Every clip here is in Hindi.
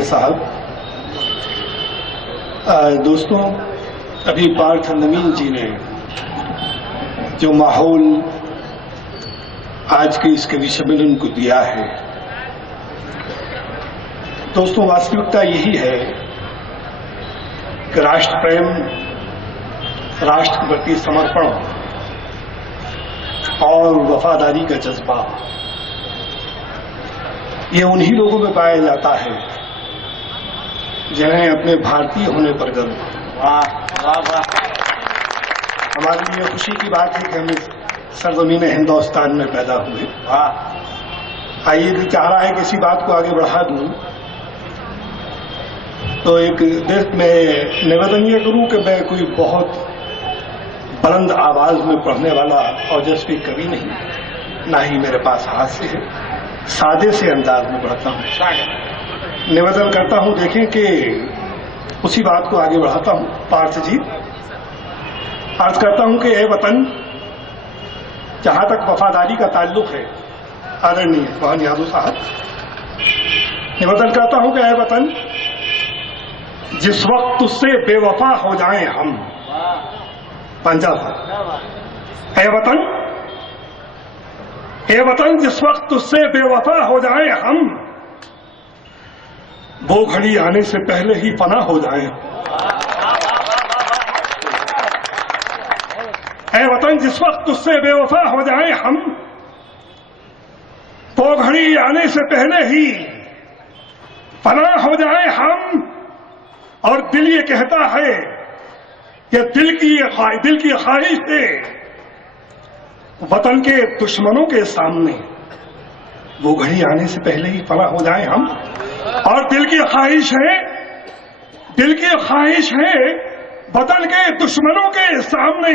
साहब, दोस्तों, अभी पार्थ नवीन जी ने जो माहौल आज के इस कवि सम्मेलन को दिया है, दोस्तों, वास्तविकता यही है कि राष्ट्र प्रेम, राष्ट्र के प्रति समर्पण और वफादारी का जज्बा ये उन्हीं लोगों में पाया जाता है जिन्हें अपने भारतीय होने पर गर्व। हमारे लिए खुशी की बात है कि हम इस सरजमीन हिंदुस्तान में पैदा हुए। आइए, दिल चाह रहा है कि इसी बात को आगे बढ़ा दूं, तो एक मैं निवेदन ये करूं कि मैं कोई बहुत बुलंद आवाज में पढ़ने वाला ओजस्वी कवि नहीं, ना ही मेरे पास हास्य है। सादे से अंदाज में पढ़ता हूं, निवेदन करता हूं, देखें कि उसी बात को आगे बढ़ाता हूं। पार्थ जी, अर्ज करता हूं कि ए वतन, जहां तक वफादारी का ताल्लुक है, आदरणीय मोहन यादव साहब, निवेदन करता हूं कि ए वतन, जिस वक्त तुझसे बेवफा हो जाएं हम, पंजाब, ए वतन, जिस वक्त तुझसे बेवफा हो जाएं हम, वो घड़ी आने से पहले ही फना हो जाए। ऐ वतन, जिस वक्त तुझसे बेवफा हो जाए हम, वो घड़ी आने से पहले ही फना हो जाए हम। और दिल ये कहता है, ये दिल की ख्वाहिश है, वतन के दुश्मनों के सामने वो घड़ी आने से पहले ही फना हो जाए हम। और दिल की ख्वाहिश है वतन के दुश्मनों के सामने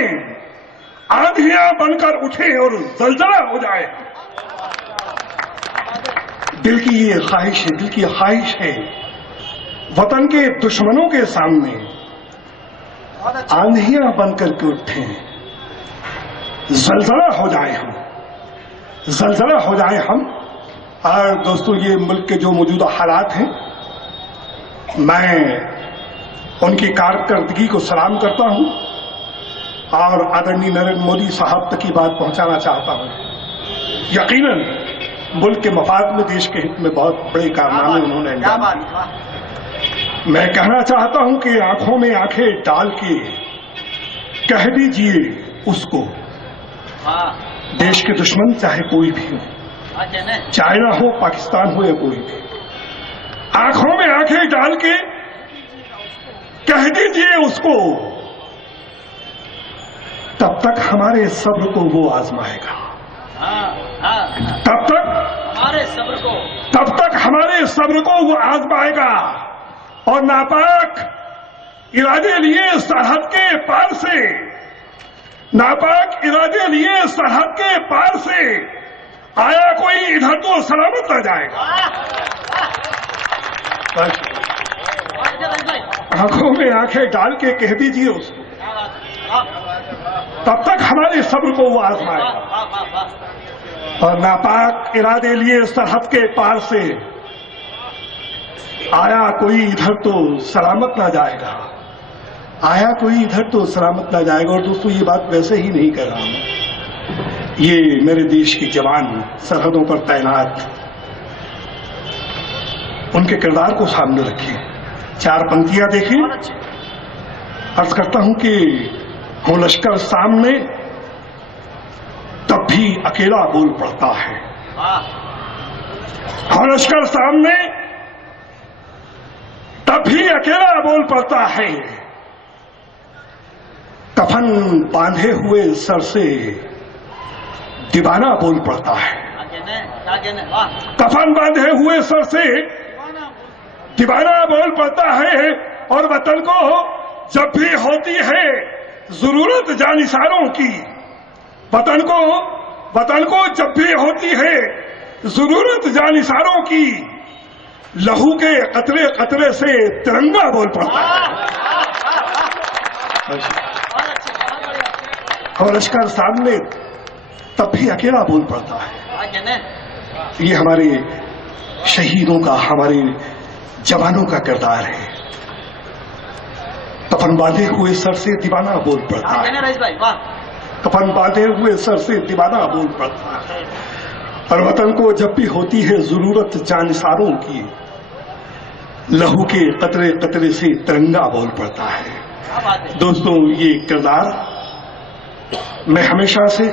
आंधियां बनकर उठे और जलजला हो जाए। दिल की ये ख्वाहिश है वतन के दुश्मनों के सामने आंधियां बनकर के उठे, जलजला हो जाए हम। और दोस्तों, ये मुल्क के जो मौजूदा हालात हैं, मैं उनकी कारकर्दगी को सलाम करता हूं और आदरणीय नरेंद्र मोदी साहब तक की बात पहुंचाना चाहता हूं। यकीनन मुल्क के मफाद में, देश के हित में बहुत बड़े कारनामे उन्होंने अंजाम। मैं कहना चाहता हूं कि आंखों में आंखें डाल के कह दीजिए उसको, देश के दुश्मन चाहे कोई भी हो, चाइना हो, पाकिस्तान हो या कोई भी, आंखों में आंखें डाल के कह दीजिए उसको, तब तक हमारे सब्र को वो आजमाएगा। तब तक हमारे सब्र को वो आजमाएगा। और नापाक इरादे लिए सरहद के पार से, सरहद के पार से आया कोई इधर तो सलामत आ जाएगा। आंखों में आंखें डाल के कह दीजिए उसको, तब तक हमारे सब्र को वो आजमाएगा। और नापाक इरादे लिए सरहद के पार से आया कोई इधर तो सलामत ना जाएगा। और दोस्तों, ये बात वैसे ही नहीं कह रहा हूं, ये मेरे देश के जवान सरहदों पर तैनात, उनके किरदार को सामने रखिए। चार पंक्तियां देखिए। अर्ज करता हूं कि हो लश्कर सामने तब भी अकेला बोल पड़ता है। हो लश्कर सामने तब भी अकेला बोल पड़ता है। कफन बांधे हुए सर से दीवाना बोल पड़ता है। कफन बांधे हुए सर से दीवाना बोल पड़ता है। और वतन को जब भी होती है जरूरत जानिसारों की, वतन को जब भी होती है जरूरत जानिसारों की, लहू के कतरे कतरे से तिरंगा बोल पड़ता है। और लश्कर सामने तब भी अकेला बोल पड़ता है। ये हमारे शहीदों का, हमारे जवानों का किरदार है। कफन बांधे हुए सर से दीवाना बोल पड़ता है, कफन बांधे हुए सर से दीवाना बोल पड़ता है। और वतन को जब भी होती है जरूरत जानिसारों की, लहू के कतरे कतरे से तिरंगा बोल पड़ता है। दोस्तों, ये किरदार मैं हमेशा से,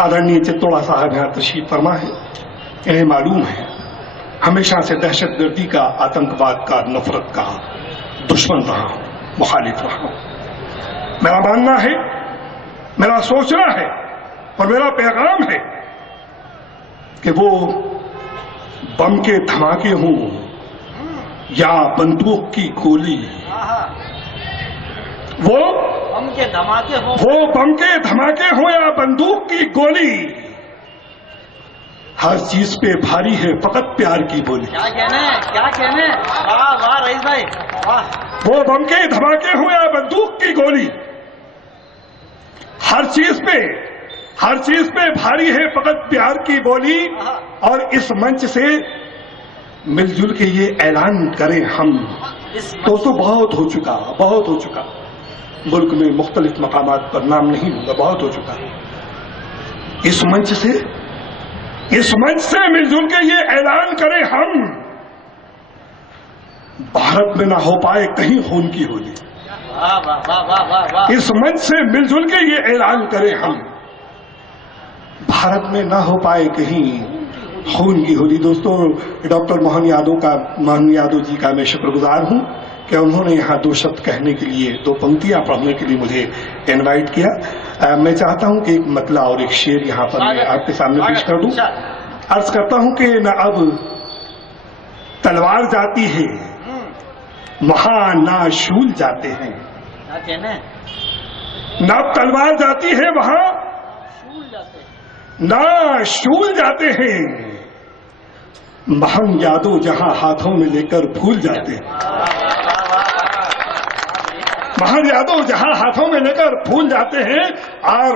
आदरणीय चित्तौड़ा साहब यहाँ तशरीफ फरमा है, इन्हें मालूम है, हमेशा से दहशतगर्दी का, आतंकवाद का, नफरत का दुश्मन रहा हूं, मुखालिफ रहा हूं। मेरा मानना है, मेरा सोचना है और मेरा पैगाम है कि वो बम के धमाके हों या बंदूक की गोली, वो बम के धमाके हो या बंदूक की गोली, हर चीज पे भारी है फकत प्यार की बोली। क्या कहने, वाह वाह रईस भाई, वाह। वो बम के धमाके हो या बंदूक की गोली, हर चीज पे भारी है फकत प्यार की बोली। और इस मंच से मिलजुल के ये ऐलान करें हम, दोस्तों बहुत हो चुका, मुल्क में मुख्तलिफ मकामात पर नाम नहीं लूंगा, बहुत हो चुका। इस मंच से मिलजुल के ये ऐलान करें हम, भारत में ना हो पाए कहीं खून की होली। इस मंच से मिलजुल के ये ऐलान करें हम, भारत में ना हो पाए कहीं खून की होली। दोस्तों, डॉक्टर मोहन यादव जी का मैं शुक्रगुजार हूं कि उन्होंने यहाँ दो शब्द कहने के लिए, दो पंक्तियां पढ़ने के लिए मुझे इनवाइट किया। मैं चाहता हूं कि एक मतला और एक शेर यहाँ पर मैं आपके सामने पेश कर दूं। अर्ज करता हूं कि न अब तलवार जाती है वहां ना शूल जाते हैं, न अब तलवार जाती है वहां ना शूल जाते हैं, महंग यादों जहां हाथों में लेकर भूल जाते हैं, महंग यादों जहां हाथों में लेकर भूल जाते हैं। और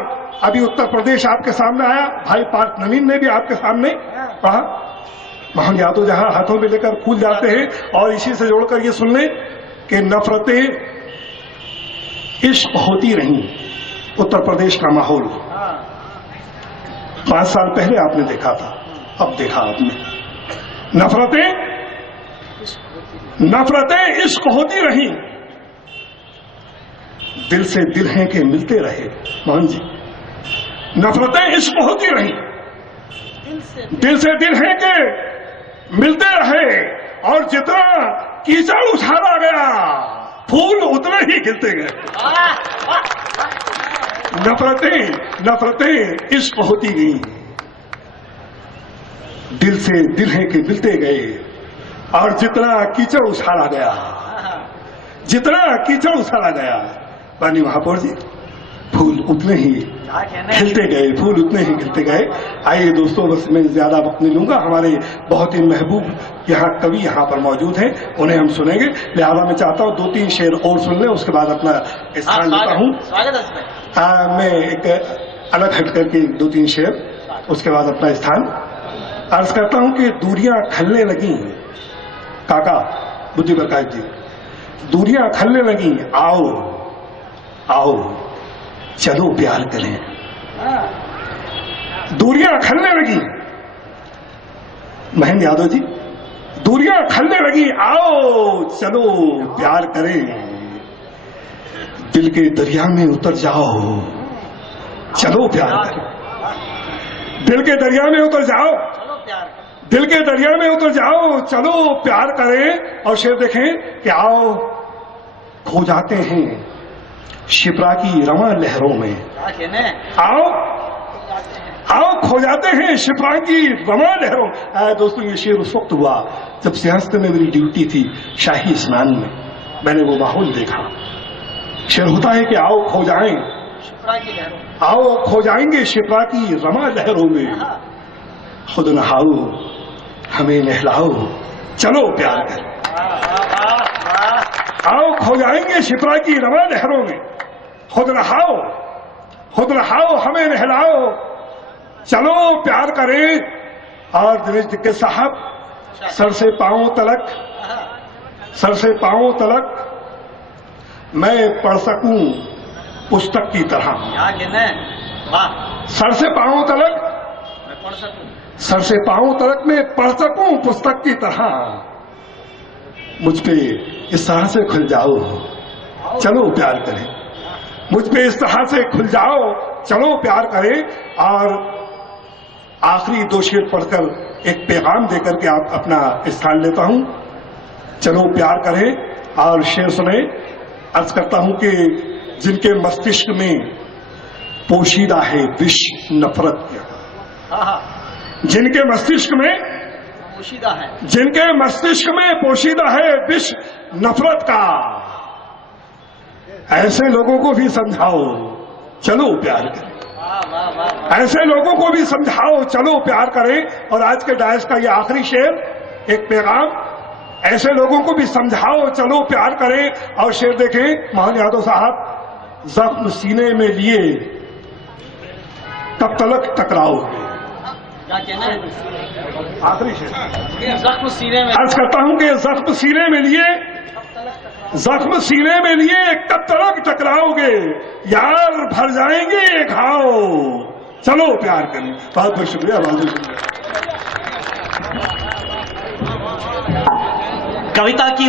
अभी उत्तर प्रदेश आपके सामने आया, भाई पार्थ नवीन ने भी आपके सामने कहा, महंग यादों जहां हाथों में लेकर भूल जाते हैं। और इसी से जोड़कर ये सुन लें कि नफरतें इश्क होती रहीं, उत्तर प्रदेश का माहौल 5 साल पहले आपने देखा था, अब देखा आपने, नफरतें इश्क होती रहीं, दिल से दिल हैं कि मिलते रहे। मोहन जी, नफरतें इश्क होती रहीं, दिल से दिल हैं कि मिलते रहे। और जितना कीचड़ उछाला गया फूल उतने ही खिलते गए। नफरतें इश्क होती गई, दिल से दिल है कि मिलते गए। और जितना कीचड़ उछाला गया, पानी महापौर जी, फूल उतने ही खिलते गए, आइए दोस्तों, बस मैं ज्यादा वक्त नहीं लूंगा, हमारे बहुत ही महबूब यहाँ कवि यहाँ पर मौजूद हैं, उन्हें हम सुनेंगे। लिहाजा मैं चाहता हूँ 2-3 शेर और सुन लें, उसके बाद अपना स्थान लेता हूँ। मैं एक अलग हट करके 2-3 शेर, उसके बाद अपना स्थान अर्ज करता हूँ कि दूरियां खलने लगी, काका बुद्धि प्रकाश जी, दूरियां खलने लगी, आओ चलो प्यार करें। दूरियां खलने लगी, महेंद्र यादव जी, दूरियां खलने लगी, आओ चलो प्यार करें। दिल के दरिया में उतर जाओ, चलो प्यार करें। दिल के दरिया में उतर जाओ, दिल के दरिया में उतर जाओ, चलो प्यार करें। और शेर देखें कि आओ खो जाते हैं शिप्रा की रवां लहरों में, आओ खो जाते हैं शिप्रा की रवां लहरों। दोस्तों, ये शेर उस वक्त हुआ जब सियासत में मेरी ड्यूटी थी, शाही स्नान में मैंने वो माहौल देखा। शेर होता है कि आओ खो जाएं, आओ खो जाएंगे शिप्रा की रवां लहरों में, खुद नहाओ हमें नहलाओ, चलो प्यार करें। आओ खो जाएंगे शिप्रा की रवां लहरों में, खुद नहाओ हमें नहलाओ, चलो प्यार करें। और दिनेश दिग्गज साहब, सर से पांव तलक सर से पांव तलक मैं पढ़ सकूं पुस्तक की तरह। क्या कहना है? वाह, सर से पांव तलक मैं पढ़ सकूं। सर से पांव तलक मैं पढ़ सकूं पुस्तक की तरह। मुझ पे इस तरह से खुल जाओ, चलो प्यार करें। मुझ पे इस तरह से खुल जाओ, चलो प्यार करें। और आखिरी 2 शेर पढ़कर एक पैगाम देकर के आप अपना स्थान लेता हूं। चलो प्यार करें और शेर सुने। अर्ज करता हूं कि जिनके मस्तिष्क में पोशीदा है विष नफरत का, हाँ हाँ, जिनके मस्तिष्क में पोशीदा है, जिनके मस्तिष्क में पोशीदा है विष नफरत का, ऐसे लोगों को भी समझाओ, चलो प्यार करें। वाह वाह वाह, ऐसे लोगों को भी समझाओ, चलो प्यार करें। और आज के डायस का ये आखिरी शेर, एक पैगाम, ऐसे लोगों को भी समझाओ, चलो प्यार करें। और शेर देखें मोहन यादव साहब, जख्म सीने में लिए तब तलक टकराओगे। क्या कहना है? आखिरी शेर जख्म सीने में, अर्ज करता हूं कि जख्म सीने में लिए, जख्म सीने में लिए कब तलक टकराओगे, यार भर जाएंगे घाव, चलो प्यार करें। बहुत बहुत शुक्रिया, बहुत बहुत शुक्रिया। कविता की